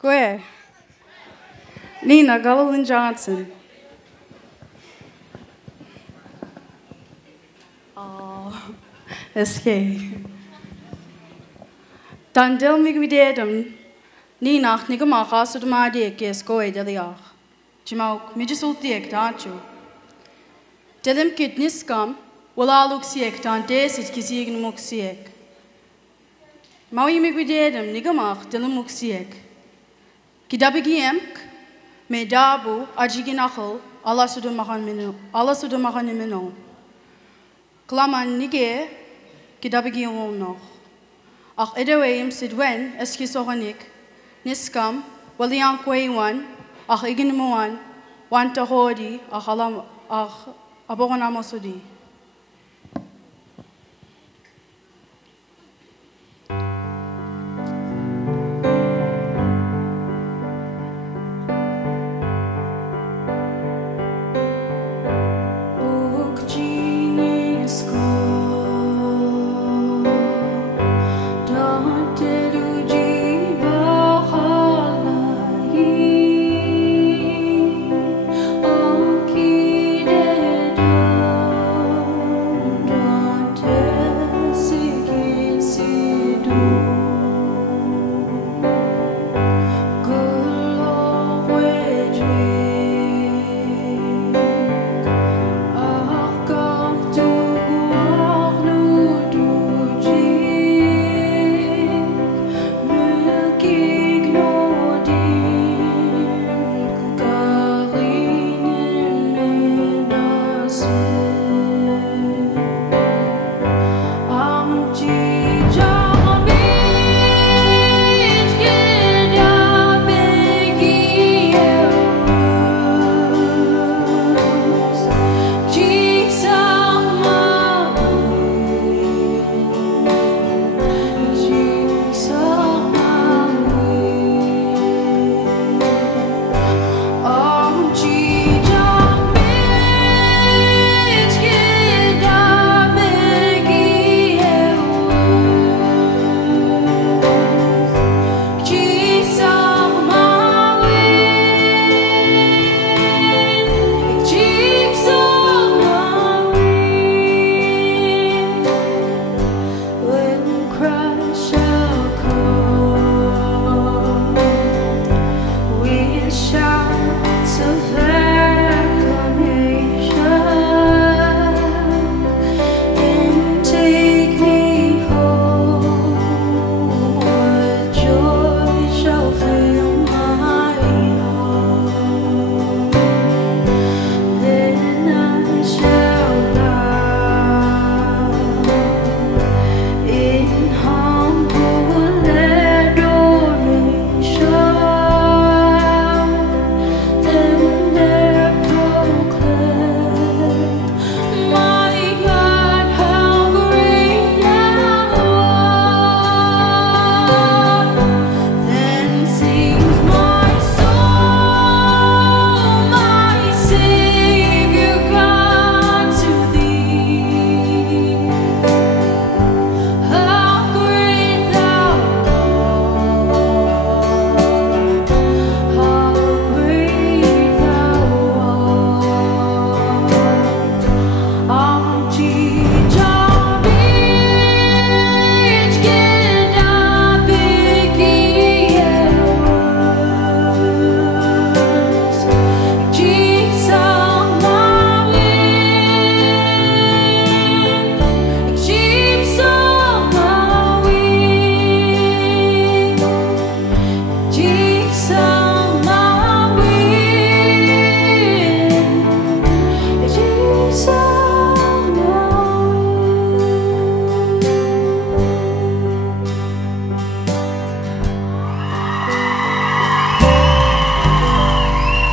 Gwe. Nina Kalolin Johnson. Oh, SK. Dan deel mig videdem. Nina nigamach as de maadi kes goe deliach. Jimauk midjes ultiek dachu. Delim kit niskam. Wala luksiek dan desit kisiegen muksiek. Maui mig videdem nigamach delim muksiek. Kidabigiemk. Me dabu ajiginachel Allah sudumahan mino. Klaman nige kidabigiem nog. Ach edeweim sidwen eskisohanik niskam walian kwewan ach iginmuan wanta hodi ach alam ach aboganamosudi.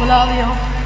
Love you.